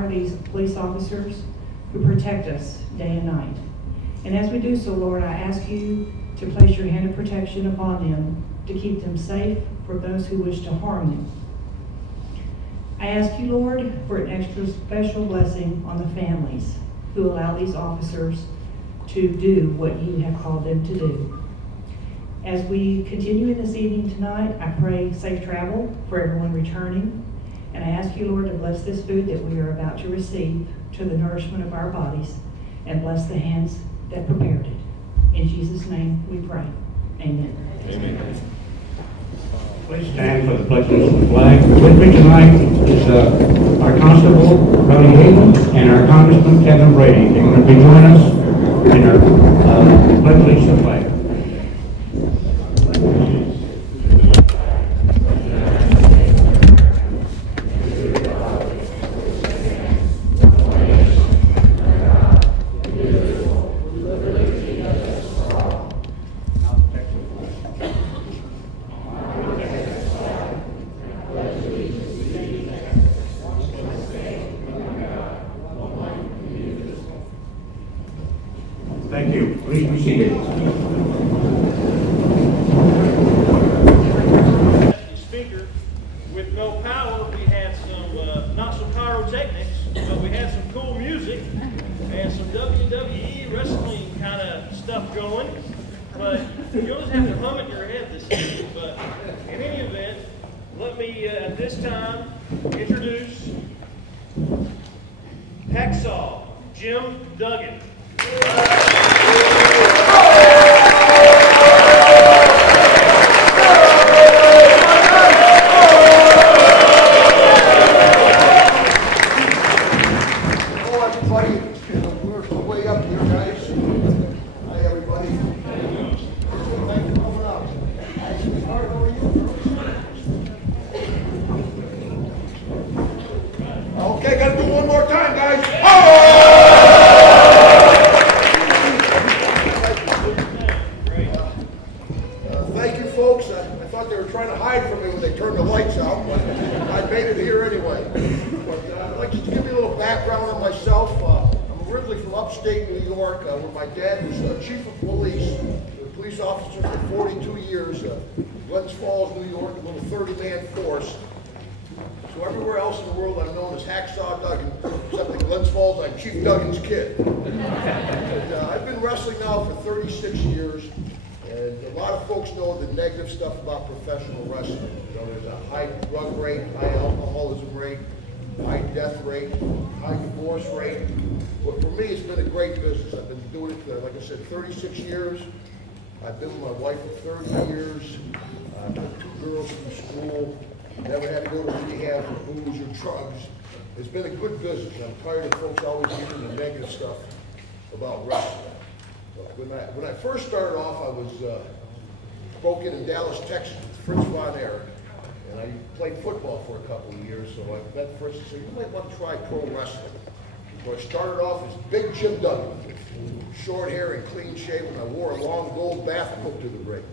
honor these police officers who protect us day and night. And as we do so, Lord, I ask you to place your hand of protection upon them to keep them safe from those who wish to harm them. I ask you, Lord, for an extra special blessing on the families who allow these officers to do what you have called them to do. As we continue in this evening tonight, I pray safe travel for everyone returning. And I ask you, Lord, to bless this food that we are about to receive to the nourishment of our bodies, and bless the hands that prepared it. In Jesus' name we pray. Amen. Amen. Please stand for the pledge of the flag. With me tonight is our Constable, Roddy Hayden, and our Congressman, Kevin Brady. They're going to be joining us in our pledge of the flag. Thank you. Please be seated. Speaker, with no power, we had some, not some pyrotechnics, but we had some cool music and some WWE wrestling kind of stuff going. But you'll just have to hum in your head this evening. But in any event, let me at this time introduce Hacksaw, Jim Dugan. Okay, gotta do one more time, guys. Thank you, folks. I thought they were trying to hide from me when they turned the lights out, but I made it here anyway. But I'd like to give you a little background on myself. I'm originally from upstate New York, where my dad was chief of police, a police officer for 42 years. Glens Falls, New York, a little 30-man force. So everywhere else in the world I'm known as Hacksaw Dugan, except in Glens Falls, I'm Chief Dugan's kid. And, I've been wrestling now for 36 years, and a lot of folks know the negative stuff about professional wrestling. You know, there's a high drug rate, high alcoholism rate, high death rate, high divorce rate. But for me, it's been a great business. I've been doing it, like I said, 36 years. I've been with my wife for 30 years. I took 2 girls through school. Never had to go to rehab for booze or drugs. It's been a good business. I'm tired of folks always hearing the negative stuff about wrestling. But when I first started off, I was spoken in Dallas, Texas with Fritz Von Erich. And I played football for a couple of years, so I met Fritz and said, you might want to try pro wrestling. So I started off as Big Jim Dugan, with short hair and clean shaven. I wore a long gold bath coat to the ring.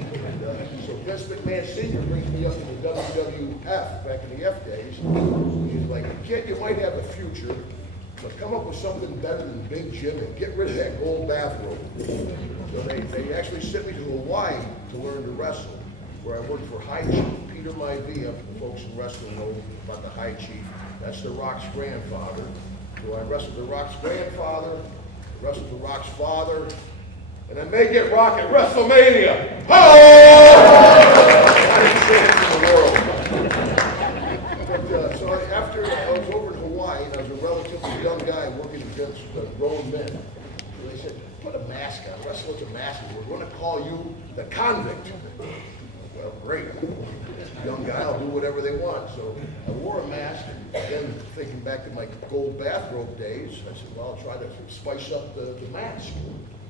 And, so Vince McMahon Sr. brings me up to the WWF back in the F days. He's like, kid, you might have a future, but come up with something better than Big Jim and get rid of that gold bathrobe. So they actually sent me to Hawaii to learn to wrestle, where I worked for High Chief Peter Maivia. The folks in wrestling know about the High Chief. That's The Rock's grandfather. So I wrestled The Rock's grandfather, wrestled The Rock's father, and I may get Rock at WrestleMania. I didn't say it to the world. But, so after I was over in Hawaii, and I was a relatively young guy working against grown men, so they said, put a mask on, wrestle with a mask, and we're going to call you the Convict. Well, great. Young guy, I'll do whatever they want. So I wore a mask, and then thinking back to my gold bathrobe days, I said, well, I'll try to spice up the mask.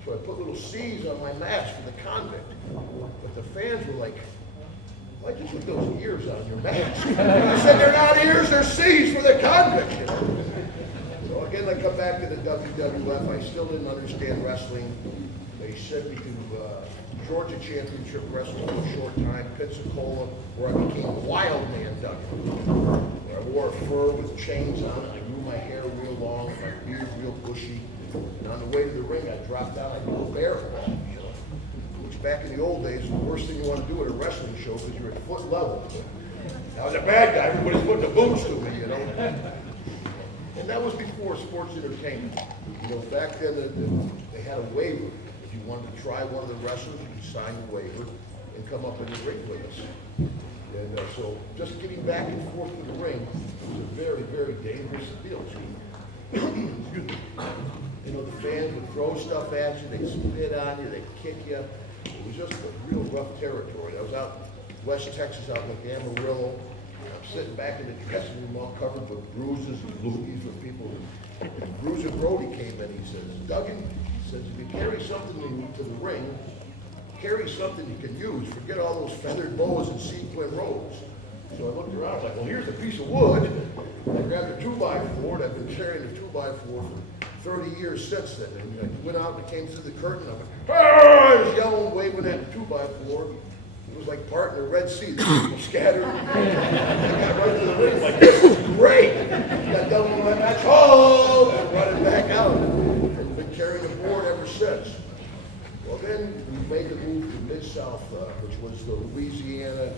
So I put little C's on my mask for the Convict. But the fans were like, why'd you put those ears on your mask? And I said, they're not ears, they're C's for the Convict. You know? So again, I come back to the WWF. I still didn't understand wrestling. They sent me to Georgia Championship Wrestling for a short time, Pensacola, where I became Wild Man Dugan. I wore a fur with chains on it. I grew my hair real long, my beard real bushy. And on the way to the ring, I dropped down. I did a bear crawl, you know, which back in the old days was the worst thing you want to do at a wrestling show because you're at foot level. I was a bad guy. Everybody's putting the boots to me, you know. And that was before sports entertainment. You know, back then they had a waiver. If you wanted to try one of the wrestlers, you could sign the waiver and come up in the ring with us. And so just getting back and forth to the ring was a very, very dangerous deal. Excuse me. You know, the fans would throw stuff at you, they'd spit on you, they'd kick you. It was just a real rough territory. I was out West Texas, out in Amarillo. I'm sitting back in the dressing room all covered with bruises and loogies with people. And Bruiser Brody came in, he says, Dugan, he says, if you carry something to the ring, carry something you can use. Forget all those feathered boas and sequin robes. So I looked around, I was like, well, here's a piece of wood. I grabbed a 2x4, and I've been carrying a 2x4 for 30 years since then. And I went out and came through the curtain, I went, ah! I was yelling, waving at the 2x4. It was like part in the Red Sea. The people scattered. I got right to the ring, like, this is great. Got done with my match, oh! And running back out. And been carrying the board ever since. Well, then we made the move to Mid-South, which was the Louisiana,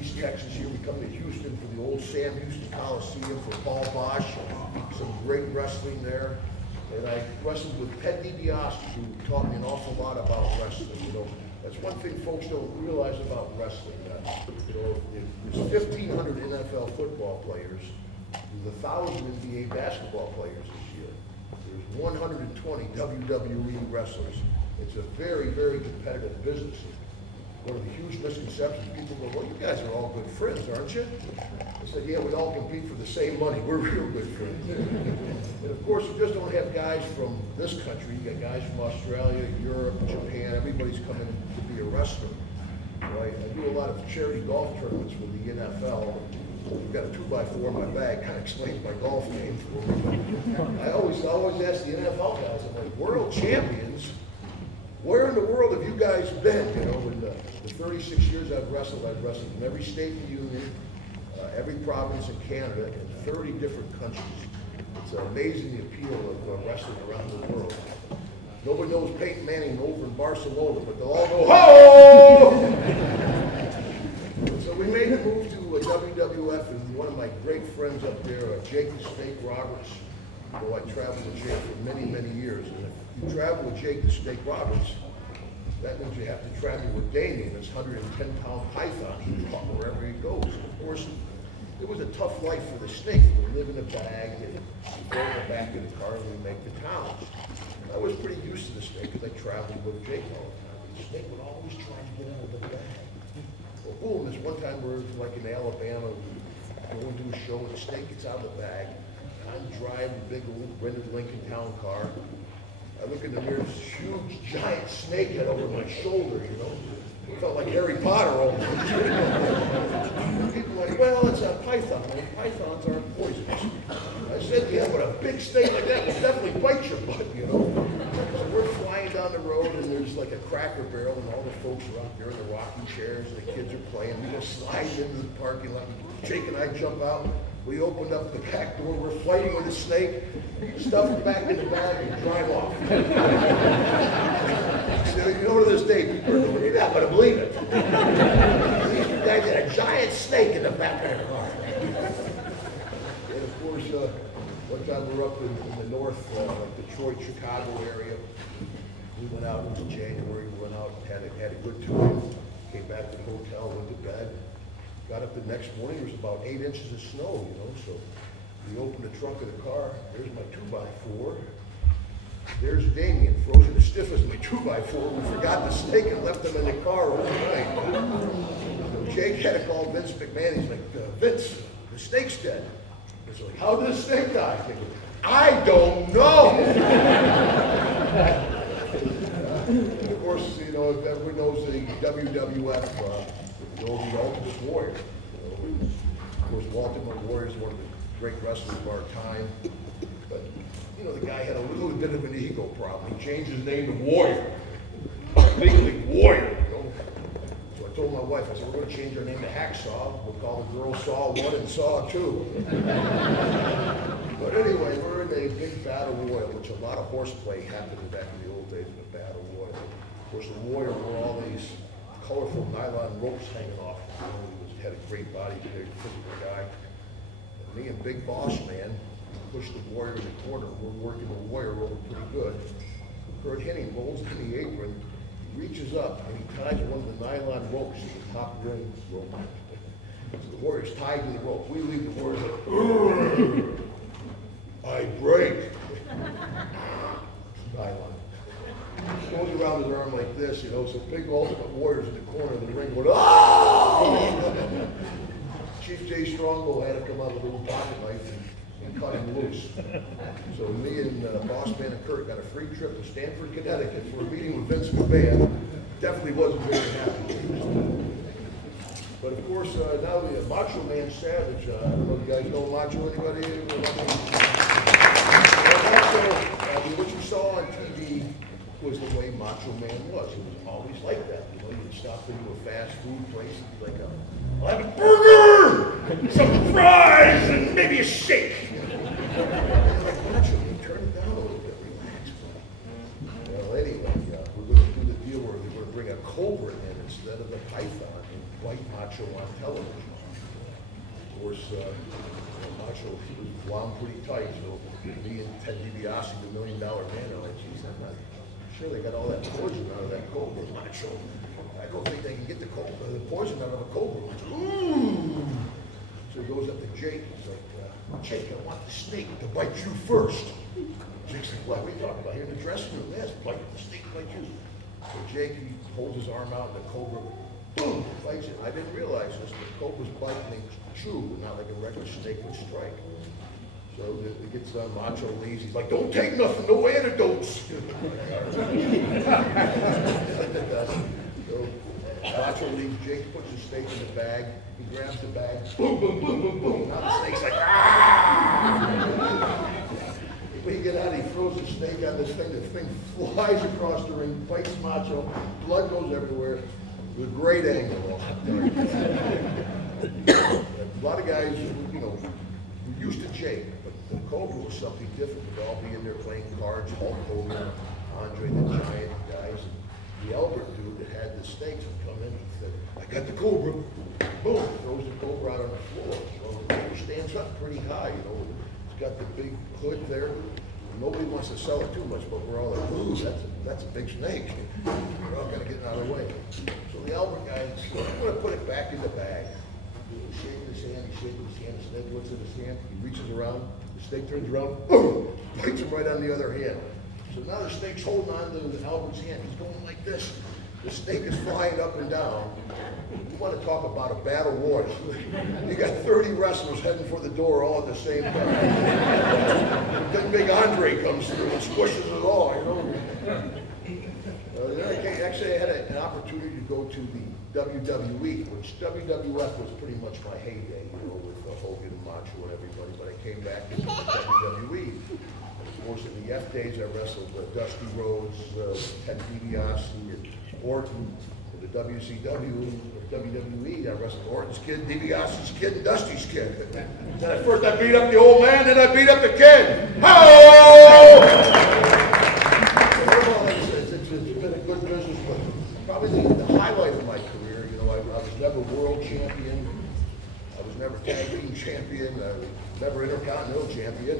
East Texas. Here we come to Houston for the old Sam Houston Coliseum for Paul Bosch. Some great wrestling there. And I wrestled with Ted DiBiase, who taught me an awful lot about wrestling. You know, that's one thing folks don't realize about wrestling. You know, there's 1,500 NFL football players. There's 1,000 NBA basketball players this year. There's 120 WWE wrestlers. It's a very, very competitive business. One of the huge misconceptions, people go, well, you guys are all good friends, aren't you? I said, yeah, we all compete for the same money. We're real good friends. And of course, you just don't have guys from this country. You got guys from Australia, Europe, Japan. Everybody's coming to be a wrestler. Right? I do a lot of charity golf tournaments with the NFL. I've got a 2x4 in my bag, kind of explains my golf game for me. I always ask the NFL guys, I'm like, world champions? Where in the world have you guys been? You know, in the 36 years I've wrestled in every state in the Union, every province in Canada, and 30 different countries. It's amazing the appeal of wrestling around the world. Nobody knows Peyton Manning over in Barcelona, but they'll all go, ho! So we made the move to WWF, and one of my great friends up there, Jake the Snake Roberts, who I traveled with Jake for many, many years. And if you travel with Jake the Snake Roberts, that means you have to travel with Damien, this 110-pound python. He caught wherever he goes. And of course, it was a tough life for the snake. We live in a bag, and we go in the back of the car, and we make the towns. I was pretty used to the snake because I traveled with Jake all the time. The snake would always try to get out of the bag. Well, boom, this one time we were like in Alabama, going to a show, and the snake gets out of the bag. I'm driving a big old rented Lincoln Town car. I look in the mirror, this huge, giant snake head over my shoulder, you know. It felt like Harry Potter almost. People are like, well, it's a python. Well, pythons aren't poisonous. I said, yeah, but a big snake like that will definitely bite your butt, you know. So we're flying down the road, and there's like a Cracker Barrel, and all the folks are out there in the rocking chairs, and the kids are playing. We go sliding into the parking lot. Jake and I jump out. We opened up the back door. We're fighting with the snake. Stuff it back in the bag and drive off. So, you know, to this day, people are going, you're not going to believe it. These guys had a giant snake in the back of their car. And of course, one time we were up in the north, like Detroit, Chicago area. We went out, it was January, we went out, had a good time. Came back to the hotel, went to bed. Got up the next morning, there was about 8 inches of snow, you know, so we opened the trunk of the car. There's my 2x4. There's Damien, frozen as stiff as my 2x4. We forgot the snake and left him in the car overnight. So Jake had to call Vince McMahon. He's like, Vince, the snake's dead. He's like, how did the snake die? I don't know. And of course, you know, if everyone knows the WWF, the Ultimate Warrior. You know, of course, Ultimate Warrior is one of the great wrestlers of our time. But, you know, the guy had a little bit of an ego problem. He changed his name to Warrior. Big League Warrior, you know. So I I told my wife, I said, we're going to change our name to Hacksaw. We'll call the girl Saw 1 and Saw 2. But anyway, we're in a big battle royal, which a lot of horseplay happened back in the old days in the battle royal. Of course, the warrior wore all these colorful nylon ropes hanging off. He had a great body, big physical guy. And me and Big Boss Man pushed the warrior in the corner. We're working the warrior over pretty good. Kurt Hennig rolls in the apron, reaches up, and he ties one of the nylon ropes to the top ring rope. So the warrior's tied to the rope. We leave the warrior like, I break. Nylon. Goes around his arm like this, you know, so big ultimate warriors in the corner of the ring going, oh! Chief J. Strongbow had to come out with a little pocket knife and cut him loose. So me and Boss Man and Kurt got a free trip to Stamford, Connecticut for a meeting with Vince McMahon. Definitely wasn't very happy. But of course, now the Macho Man Savage, I don't know if you guys know Macho, anybody? What you saw on TV was the way Macho Man was. It was always like that. You know, you'd stop into a fast food place and be like, I'll have a burger, some fries, and maybe a shake. Like Macho Man, turn it down a little bit, relax, buddy. Well, anyway, we're going to do the deal where we're going to bring a cobra in instead of a python and fight Macho on television. Of course, Macho, he was wound pretty tight, so me and Ted DiBiase, the $1 Million Man, are like, geez, I'm not sure they got all that poison out of that cobra, Macho. I don't think they can get the poison out of a cobra. Ooh! So he goes up to Jake, he's like, Jake, I want the snake to bite you first. Jake's like, what are we talking about here in the dressing room? Yes, bite the snake, bite you. So Jake, he holds his arm out, and the cobra, boom, bites it. I didn't realize this, the cobra's bite, they chew, not like a regular snake would strike. So it gets Macho leaves. He's like, don't take nothing, no antidotes. So Macho leaves. Jake puts the snake in the bag. He grabs the bag. Boom, boom, boom, boom, boom. Now the snake's like, ah! When he gets out, he throws the snake on this thing. The thing flies across the ring, bites Macho. Blood goes everywhere. It was a great angle. A lot of guys, you know, were used to Jake, but the Cobra was something different. We'd all be in there playing cards, Hulk Hogan, Andre the Giant guys. And the Albert dude that had the snakes would come in and said, I got the Cobra. Boom, throws the Cobra out on the floor. So the Cobra stands up pretty high, you know. It's got the big hood there. Nobody wants to sell it too much, but we're all like, ooh, that's a big snake. We're all kind of getting out of the way. So the Albert guy, I'm going to put it back in the bag. He's shaking his hand, the snake looks at his hand, he reaches around, the snake turns around, boom, bites him right on the other hand. So now the snake's holding on to Albert's hand, he's going like this. The snake is flying up and down. You want to talk about a battle royal. You got 30 wrestlers heading for the door all at the same time. Then big Andre comes through and squishes it all, you know. Actually, I had an opportunity to go to the WWE, which WWF was pretty much my heyday, you know, with Hogan and Macho and everybody, but I came back to WWE. Of course, in the F days, I wrestled Dusty Rhodes, Ted DiBiase, and Orton. In the WCW, WWE, I wrestled Orton's kid, DiBiase's kid, and Dusty's kid. Then at first I beat up the old man, then I beat up the kid. Oh! It's been a good business, but probably the highlight of my career, you know, I was never world champion. I was never tag team champion. I was never intercontinental champion.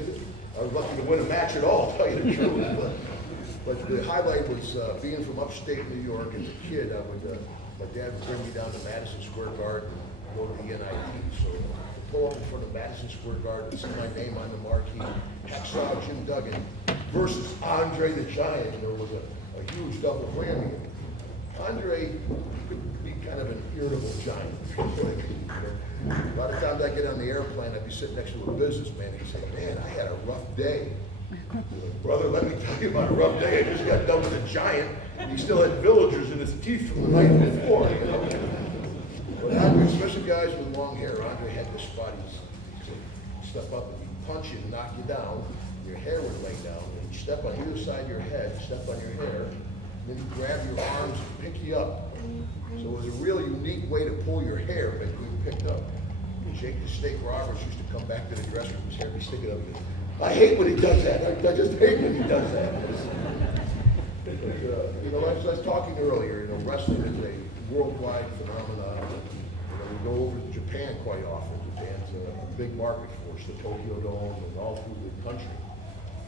I was lucky to win a match at all, to tell you the truth. But the highlight was being from upstate New York. As a kid, my dad would bring me down to Madison Square Garden and go to the NIT. So to pull up in front of Madison Square Garden and see my name on the marquee, Hacksaw Jim Dugan versus Andre the Giant, there was a huge double whammy. Andre could be kind of an irritable giant. By the time I get on the airplane, I'd be sitting next to a businessman. He'd say, man, I had a rough day. Brother, let me tell you about a rough day. I just got done with a giant, and he still had villagers in his teeth from the night before. You know? But Andre, especially guys with long hair, Andre had this spot. He'd step up and he'd punch you and knock you down. Your hair would lay down. And he'd step on either side of your head, step on your hair, and then he'd grab your arms and pick you up. So it was a really unique way to pull your hair, but we picked up. Jake the Snake Roberts used to come back to the dressing room, his hair be sticking up. I hate when he does that. I just hate when he does that. But, you know, as I was talking earlier, you know, wrestling is a worldwide phenomenon. You know, we go over to Japan quite often. Japan's a big market for us, the Tokyo Dome and all through the country.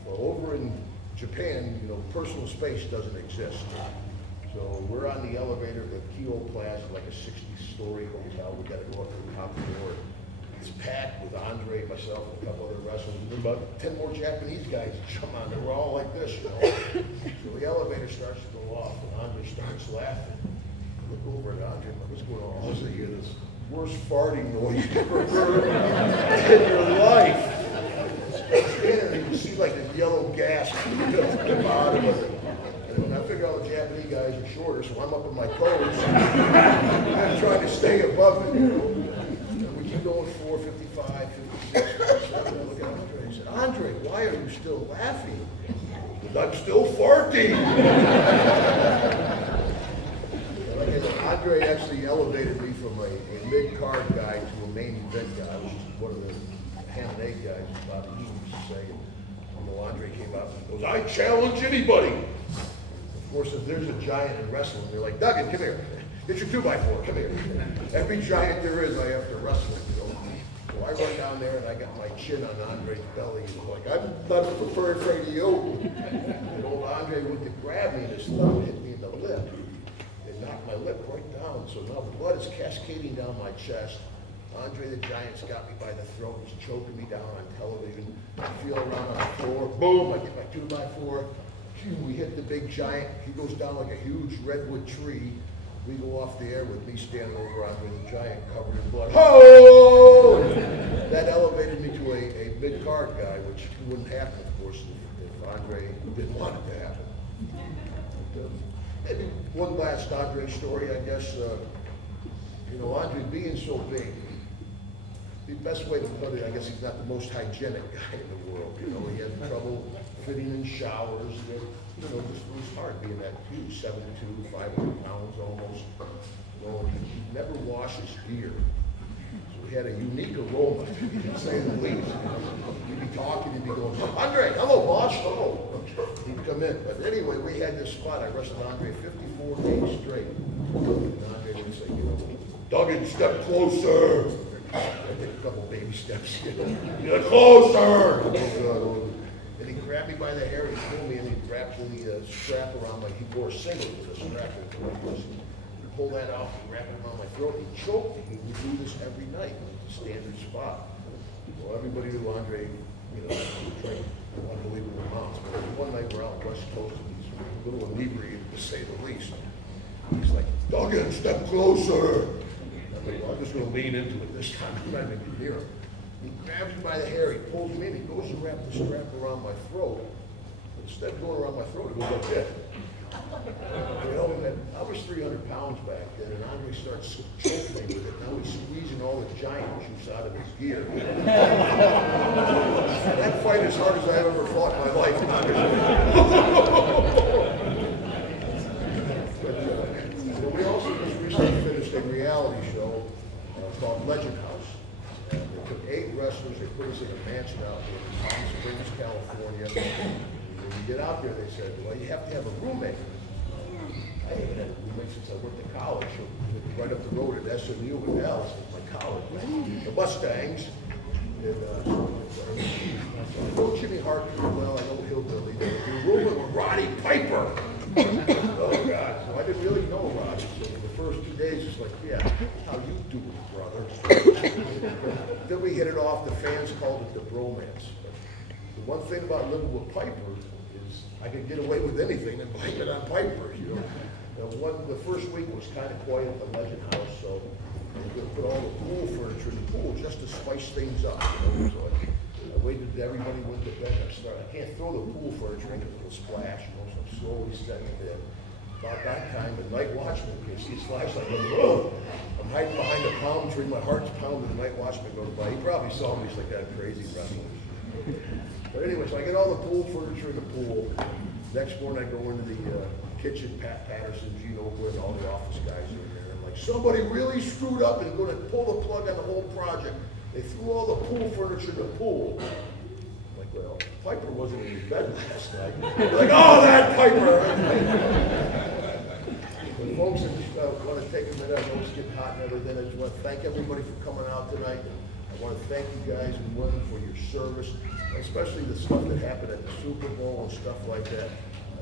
Well, over in Japan, you know, personal space doesn't exist. So we're on the elevator at the Kyoto Plaza, like a 60-story hotel. We got to go up to the top floor. It's packed with Andre, myself, and a couple other wrestlers. And about 10 more Japanese guys come on. They're all like this, you know. So the elevator starts to go off, and Andre starts laughing. I look over at Andre, I'm like, what's going on? All of a sudden, you hear this worst farting noise you've ever heard in your life. And you can see like this yellow gas at the bottom of it. And I figure all the Japanese guys are shorter, so I'm up on my toes. I'm trying to stay above it, you know. And we keep going 4:55, 56, 57. I look at Andre and I said, Andre, why are you still laughing? I'm still farting. Like I said, Andre actually elevated me from a mid-card guy to a main event guy, which is one of the ham and egg guys Bobby Heenan used to say. You know, Andre came out and goes, I challenge anybody. Of course, if there's a giant in wrestling, they're like, Dugan, come here. Get your 2x4, come here. Every giant there is, I have to wrestle, you know. So I run down there and I got my chin on Andre's belly. And like, I'm not afraid of you. And old Andre went to grab me and his thumb hit me in the lip. It knocked my lip right down. So now blood is cascading down my chest. Andre the Giant's got me by the throat. He's choking me down on television. I feel around on the floor. Boom, I get my 2x4. We hit the big giant. He goes down like a huge redwood tree. We go off the air with me standing over Andre the Giant covered in blood. Ho! That elevated me to a mid-card guy, which wouldn't happen, of course, if Andre didn't want it to happen. But, maybe one last Andre story, I guess. You know, Andre being so big, the best way to put it, I guess he's not the most hygienic guy in the world. You know, he had trouble fitting in showers. You know, it was hard being that huge, 7'2", 500 pounds almost. You know, he never washed his gear. So he had a unique aroma, to say the least. He'd be talking, he'd be going, Andre, hello, boss, hello. He'd come in. But anyway, we had this spot. I wrestled Andre 54 days straight. And Andre would say, you know, Dugan, step closer. I did a couple baby steps. Get closer. And he grabbed me by the hair, he pulled me, and he wrapped the strap around my, he wore a singlet with a strap. He pulled that out, and wrapped it around my throat, he choked me. He would do this every night. It was a standard spot. Well, everybody knew Andre, you know, drank unbelievable amounts. But one night we're out West Coast, and he's a little inebriated, to say the least. He's like, Dugan, step closer. I'm like, well, I'm just going to lean into it this time. I'm not even going to hear him. He grabs me by the hair, he pulls me in, he goes to wrap the strap around my throat. Instead of going around my throat, it goes like this. You know, I was 300 pounds back then, and Andre starts choking me with it. Now he's squeezing all the giant juice out of his gear. That fight as hard as I've ever fought in my life. But we also just recently finished a reality show called Legend House. They took 8 wrestlers, they put us in a mansion out here in Palm Springs, California. When we get out there, they said, well, you have to have a roommate. I haven't had a roommate since I went to college. Right up the road at SMU with Dallas, my college. The Mustangs. And I know Jimmy Hart pretty well, I know Hillbilly. You're rooming with Roddy Piper. Oh, God. So I didn't really know Roddy. So the first 2 days, it's like, yeah, how you doing, brother? Then we hit it off. The fans called it the bromance. But the one thing about living with Piper is I could get away with anything and blame it on Piper, you know. The first week was kind of quiet at the Legend House, so we put all the pool furniture in the pool just to spice things up, you know. So I waited until everybody went to bed. I can't throw the pool furniture in because it'll splash, you know, so I'm slowly setting it in. About that time, the night watchman can see his flashlight goes, oh! I'm hiding behind a palm tree, my heart's pounding, the night watchman goes by. He probably saw me, he's like that crazy wrestler. But anyway, so I get all the pool furniture in the pool. Next morning I go into the kitchen, Pat Patterson, Gene Oakland, all the office guys are in there. Like somebody really screwed up and going to pull the plug on the whole project. They threw all the pool furniture in the pool. I'm like, well, Piper wasn't in his bed last night. They're like, oh, that Piper! But folks, I just want to take a minute. I know it's getting hot and everything. I just want to thank everybody for coming out tonight. I want to thank you guys and women for your service, especially the stuff that happened at the Super Bowl and stuff like that.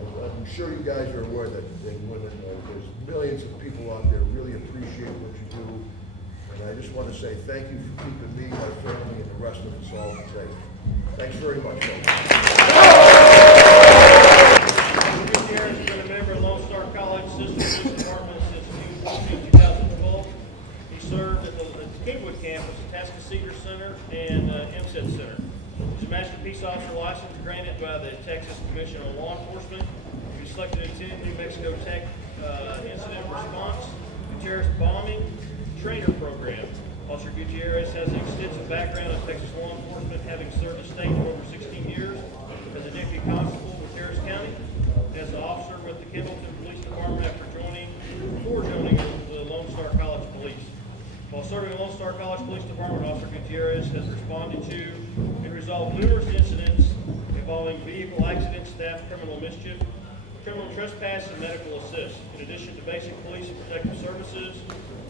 I'm sure you guys are aware that women, there's millions of people out there who really appreciate what you do. And I just want to say thank you for keeping me, my family, and the rest of us all safe. Thanks very much, folks. Mr. Aaron's been a member of Lone Star College System Police Department since June 2012. He served at the Kingwood campus, Tascasegee Center, and MSET Center. His Master Peace Officer license granted by the Texas Commission on Law Enforcement. He was selected to attend New Mexico Tech Incident Response to Terrorist Bombing Trainer Program. Officer Gutierrez has an extensive background in Texas law enforcement, having served the state for over 16 years as a deputy constable with Harris County, as an officer with the Kendleton Police Department before joining the Lone Star College Police. While serving in Lone Star College Police Department, Officer Gutierrez has responded to and resolved numerous incidents involving vehicle accidents, staff criminal mischief, criminal trespass, and medical assist. In addition to basic police and protective services,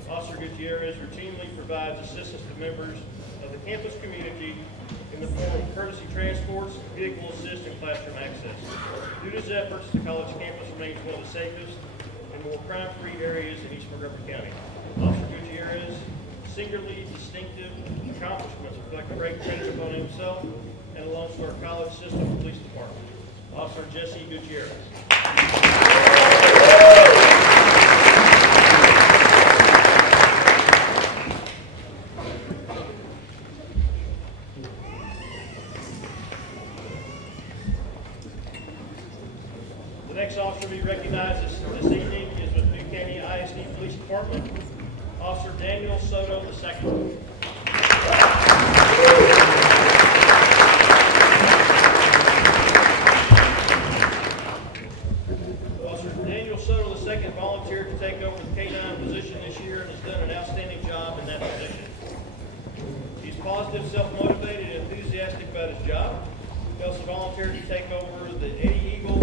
Officer Gutierrez routinely provides assistance to members of the campus community in the form of courtesy transports, vehicle assist, and classroom access. Due to his efforts, the college campus remains one of the safest and more crime-free areas in East Montgomery County. Officer Gutierrez's singularly distinctive accomplishments reflect great credit upon himself and the Lone Star College System Police Department. Officer Jesse Gutierrez. The next officer to be recognized this evening is with New Caney ISD Police Department, Officer Daniel Soto II. Officer Daniel Soto II volunteered to take over the K-9 position this year and has done an outstanding job in that position. He's positive, self-motivated, and enthusiastic about his job. He also volunteered to take over the Eddie Eagle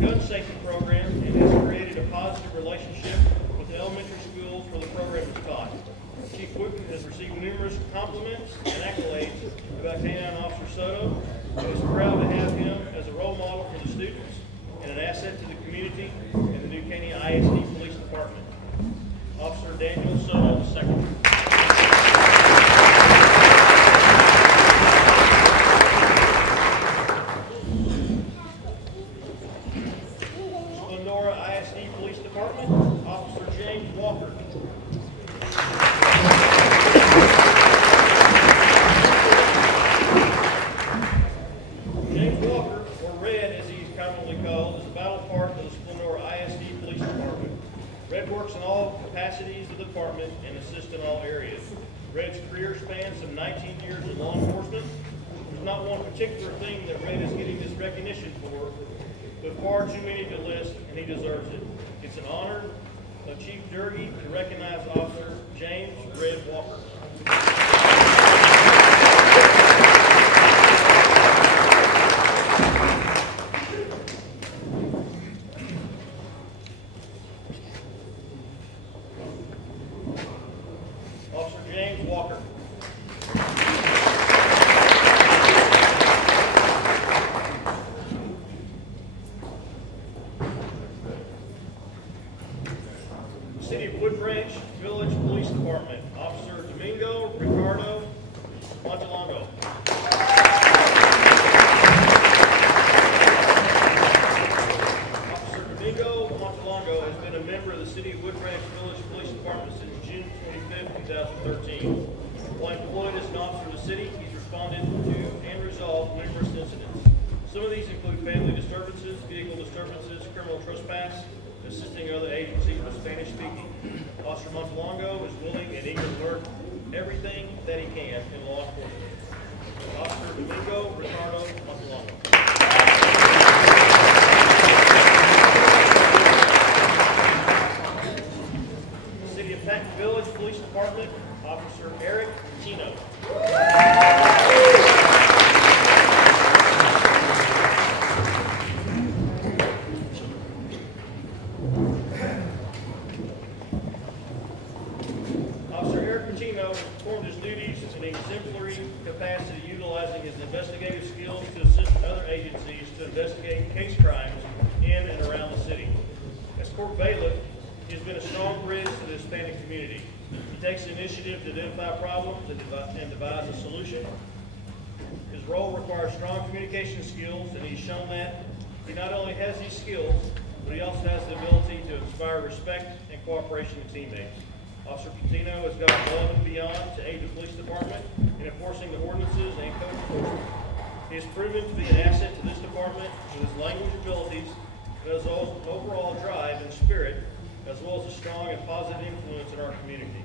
gun safety program and has created a positive relationship with the elementary schools where the program is taught. Chief Wooten has received numerous compliments and accolades about K-9 Officer Soto, and is proud to have him as a role model for the students and an asset to the community in the New Caney ISD Police Department. Officer Daniel Soto II. Police Department, Officer James Walker. James Walker, or Red as he's commonly called, is a vital part of the Splendora ISD Police Department. Red works in all capacities of the department and assists in all areas. Red's career spans some 19 years in law enforcement. There's not one particular thing that Red is getting this recognition for, but far too many to list, and he deserves it. It's an honor of Chief Dugan to recognize Officer James Red Walker. Officer James Walker. City of Wood Branch Village Police Department, Officer Domingo Ricardo Montalongo. Officer Domingo Montalongo has been a member of the City of Wood Branch Village Police Department since June 25, 2013. While employed as an officer of the city, he's responded to and resolved numerous incidents. Some of these include family disturbances, vehicle disturbances, criminal trespass, assisting other agencies with Spanish speaking. Officer Montalongo is willing and eager to learn everything that he can in law enforcement. Officer Domingo Ricardo Montalongo. City of Eric Tino. Officer Eric Tino performed his duties in an exemplary capacity, utilizing his investigative skills to assist other agencies to investigate case crimes in and around the city. As court bailiff, he has been a strong bridge to the Hispanic community. He takes the initiative to identify problems and devise a solution. His role requires strong communication skills, and he's shown that he not only has these skills, but he also has the ability to inspire respect and cooperation to teammates. Officer Patino has gone above and beyond to aid the police department in enforcing the ordinances and code enforcement. He has proven to be an asset to this department with his language abilities, and his overall drive and spirit, as well as a strong and positive influence in our community.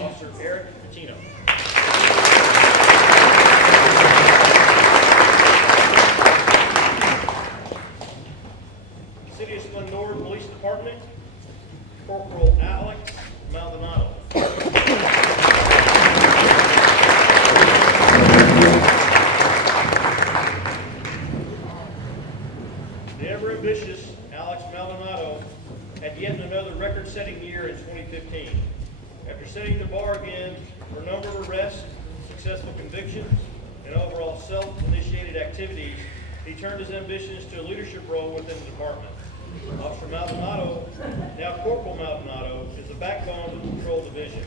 Officer Eric Patino. City of Splendora Police Department, Corporal Alex Maldonado. The ever-ambitious Alex Maldonado had yet another record-setting year in 2015. After setting the bar again for a number of arrests, successful convictions, and overall self-initiated activities, he turned his ambitions to a leadership role within the department. Officer Maldonado, now Corporal Maldonado, is the backbone of the patrol division.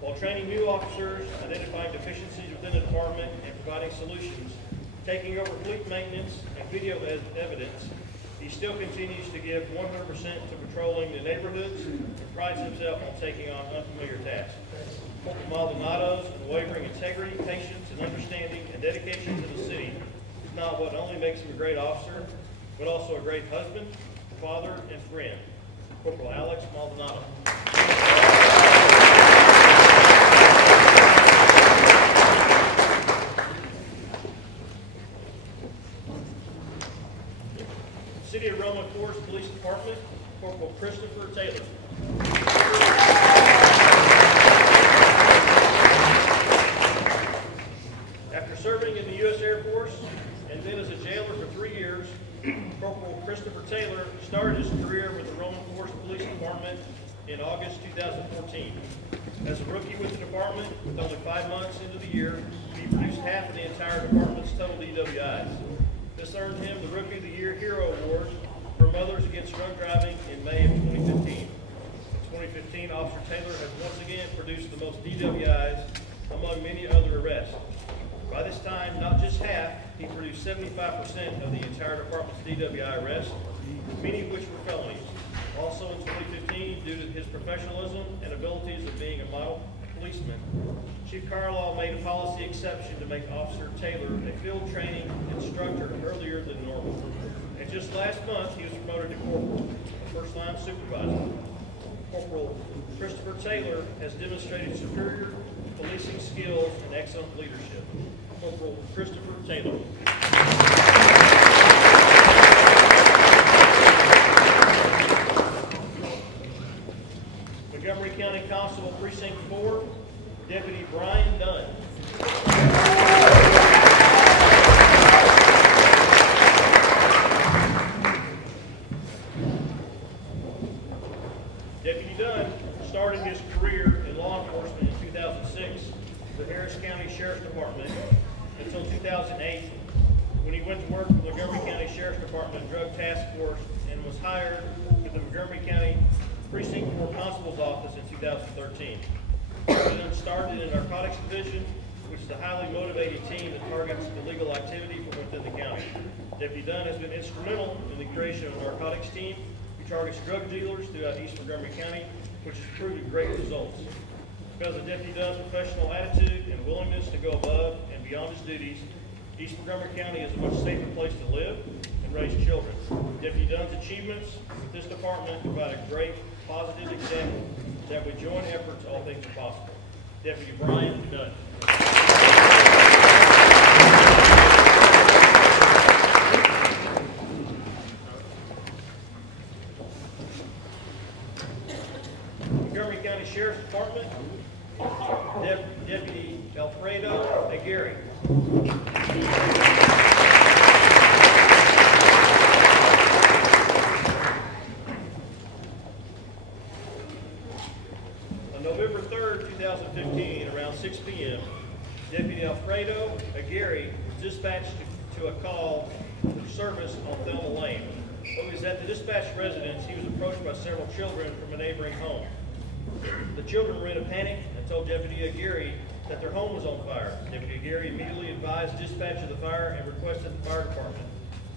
While training new officers, identifying deficiencies within the department, and providing solutions, taking over fleet maintenance and video evidence, he still continues to give 100% to patrolling the neighborhoods and prides himself on taking on unfamiliar tasks. Corporal Maldonado's unwavering integrity, patience, and understanding and dedication to the city is not what only makes him a great officer, but also a great husband, father, and friend. Corporal Alex Maldonado. City of Roma Forest Police Department, Corporal Christopher Taylor. After serving in the U.S. Air Force and then as a jailer for 3 years, Corporal Christopher Taylor started his career with the Roma Forest Police Department in August 2014. As a rookie with the department, with only 5 months into the year, he produced half of the entire department's total DWIs. This earned him the Rookie of the Year Hero Award for Mothers Against Drunk Driving in May of 2015. In 2015, Officer Taylor has once again produced the most DWIs among many other arrests. By this time, not just half, he produced 75% of the entire department's DWI arrests, many of which were felonies. Also in 2015, due to his professionalism and abilities of being a model policeman, Chief Carlisle made a policy exception to make Officer Taylor a field training instructor earlier than normal. And just last month, he was promoted to corporal, a first-line supervisor. Corporal Christopher Taylor has demonstrated superior policing skills and excellent leadership. Corporal Christopher Taylor. Montgomery County Constable Precinct 4, Deputy Brian Dunn. Deputy Dunn started his career in law enforcement in 2006 with the Harris County Sheriff's Department until 2008, when he went to work for the Montgomery County Sheriff's Department Drug Task Force and was hired to the Montgomery County Precinct 4 Constable's Office in 2013. He then started in the Narcotics Division, which is a highly motivated team that targets illegal activity from within the county. Deputy Dunn has been instrumental in the creation of a narcotics team who targets drug dealers throughout East Montgomery County, which has proved great results. Because of Deputy Dunn's professional attitude and willingness to go above and beyond his duties, East Montgomery County is a much safer place to live and raise children. Deputy Dunn's achievements with this department provide a great positive example that with joint efforts, all things are possible. Deputy Brian Dunn. Montgomery County Sheriff's Department, Deputy Gary. On November 3rd, 2015, around 6 p.m., Deputy Alfredo Aguirre was dispatched to a call for service on Thelma Lane. When he was at the dispatched residence, he was approached by several children from a neighboring home. The children were in a panic and told Deputy Aguirre that their home was on fire. Deputy Aguirre immediately advised dispatch of the fire and requested the fire department.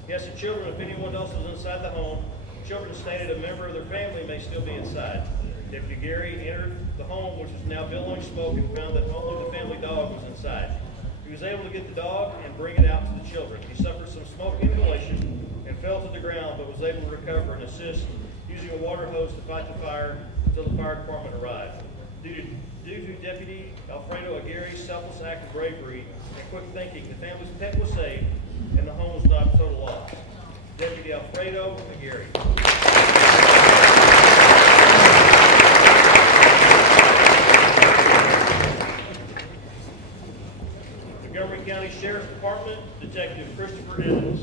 He asked the children if anyone else was inside the home. The children stated a member of their family may still be inside. Deputy Aguirre entered the home, which was now billowing smoke, and found that only the family dog was inside. He was able to get the dog and bring it out to the children. He suffered some smoke inhalation and fell to the ground, but was able to recover and assist using a water hose to fight the fire until the fire department arrived. Due to Deputy Alfredo Aguirre's selfless act of bravery and quick thinking, the family's pet was saved and the home was not a total loss. Deputy Alfredo Aguirre. Montgomery County Sheriff's Department, Detective Christopher Evans.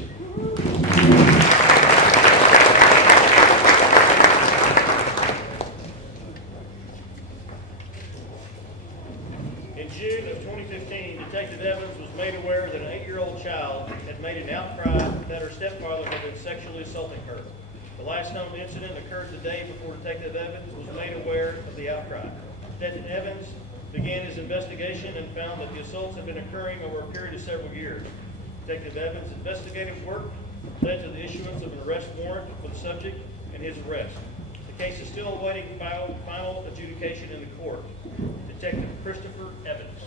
In June of 2015, Detective Evans was made aware that an 8-year-old child had made an outcry that her stepfather had been sexually assaulting her. The last known incident occurred the day before Detective Evans was made aware of the outcry. Detective Evans began his investigation and found that the assaults had been occurring over a period of several years. Detective Evans' investigative work led to the issuance of an arrest warrant for the subject and his arrest. The case is still awaiting final adjudication in the court. Detective Christopher Evans.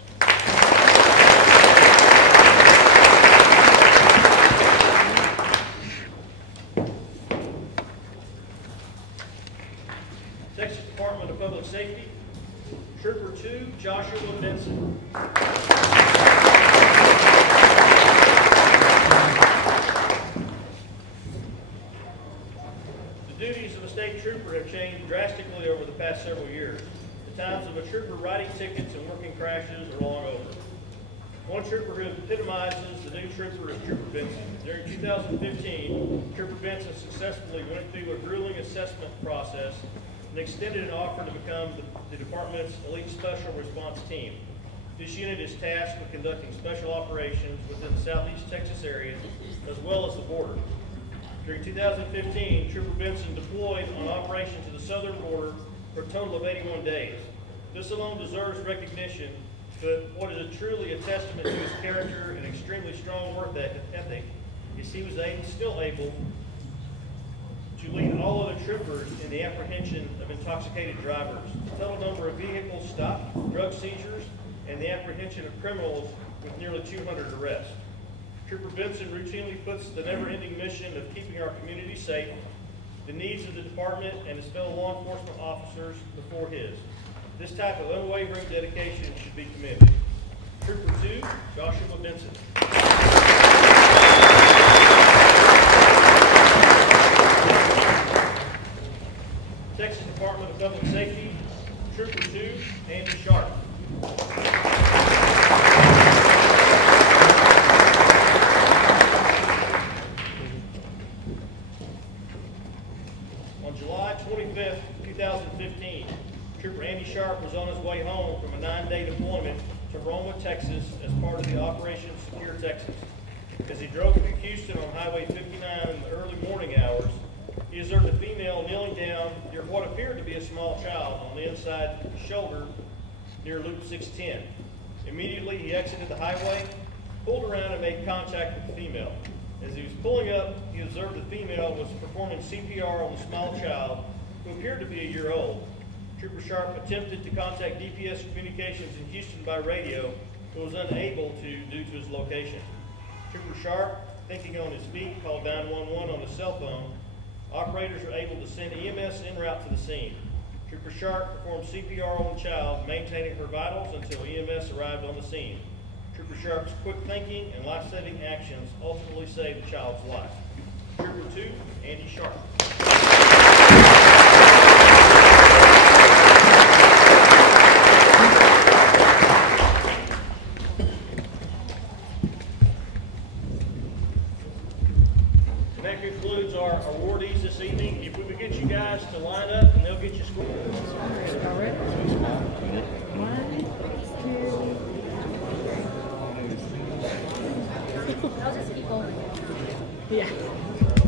Texas Department of Public Safety, Trooper 2, Joshua Benson. The duties of a state trooper have changed drastically over the past several years. The times of a trooper writing tickets and working crashes are long over. One trooper who epitomizes the new trooper is Trooper Benson. During 2015, Trooper Benson successfully went through a grueling assessment process and extended an offer to become the department's elite special response team. This unit is tasked with conducting special operations within the southeast Texas area as well as the border. During 2015, Trooper Benson deployed on operation to the southern border for a total of 81 days. This alone deserves recognition, but what is truly a testament to his character and extremely strong work ethic is he was still able to lead all other troopers in the apprehension of intoxicated drivers, the total number of vehicles stopped, drug seizures, and the apprehension of criminals with nearly 200 arrests. Trooper Benson routinely puts the never-ending mission of keeping our community safe, the needs of the department and his fellow law enforcement officers before his. This type of unwavering dedication should be commended. Trooper 2, Joshua Benson. Texas Department of Public Safety, Trooper 2, Andy Sharp. On July 25th, 2015, Trooper Andy Sharp was on his way home from a 9-day deployment to Roma, Texas as part of the Operation Secure Texas. As he drove through Houston on Highway 59 in the early morning hours, he observed a female kneeling down near what appeared to be a small child on the inside shoulder near Loop 610. Immediately, he exited the highway, pulled around, and made contact with the female. As he was pulling up, he observed the female was performing CPR on the small child, who appeared to be a year old. Trooper Sharp attempted to contact DPS Communications in Houston by radio, but was unable to due to his location. Trooper Sharp, thinking on his feet, called 911 on his cell phone. Operators were able to send EMS en route to the scene. Trooper Sharp performed CPR on the child, maintaining her vitals until EMS arrived on the scene. Trooper Sharp's quick thinking and life-saving actions ultimately saved the child's life. Trooper 2, Andy Sharp. And that concludes our awardees this evening. If we would get you guys to line up, and they'll get you scored. I'll just keep going. Yeah.